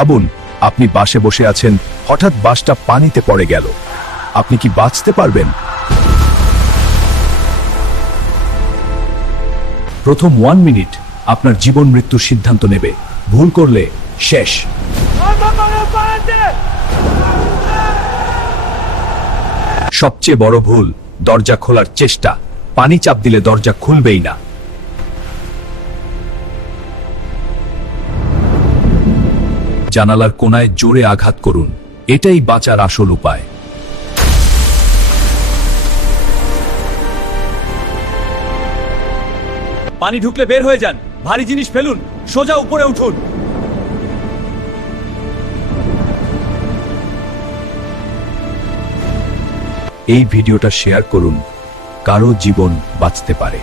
ভাবুন, আপনি বাসে বসে আছেন, হঠাৎ বাসটা পানিতে পড়ে গেল। আপনি কি বাঁচতে পারবেন? প্রথম 1 মিনিট আপনার জীবন মৃত্যুর সিদ্ধান্ত নেবে। ভুল করলে শেষ। সবচেয়ে বড় ভুল, দরজা খোলার চেষ্টা। পানি চাপ দিলে দরজা খুলবেই না। জানালার কোনায় জোরে আঘাত করুন, এটাই বাঁচার আসল উপায়। পানি ঢুকলে বের হয়ে যান, ভারী জিনিস ফেলুন, সোজা উপরে উঠুন। এই ভিডিওটা শেয়ার করুন, কারো জীবন বাঁচতে পারে।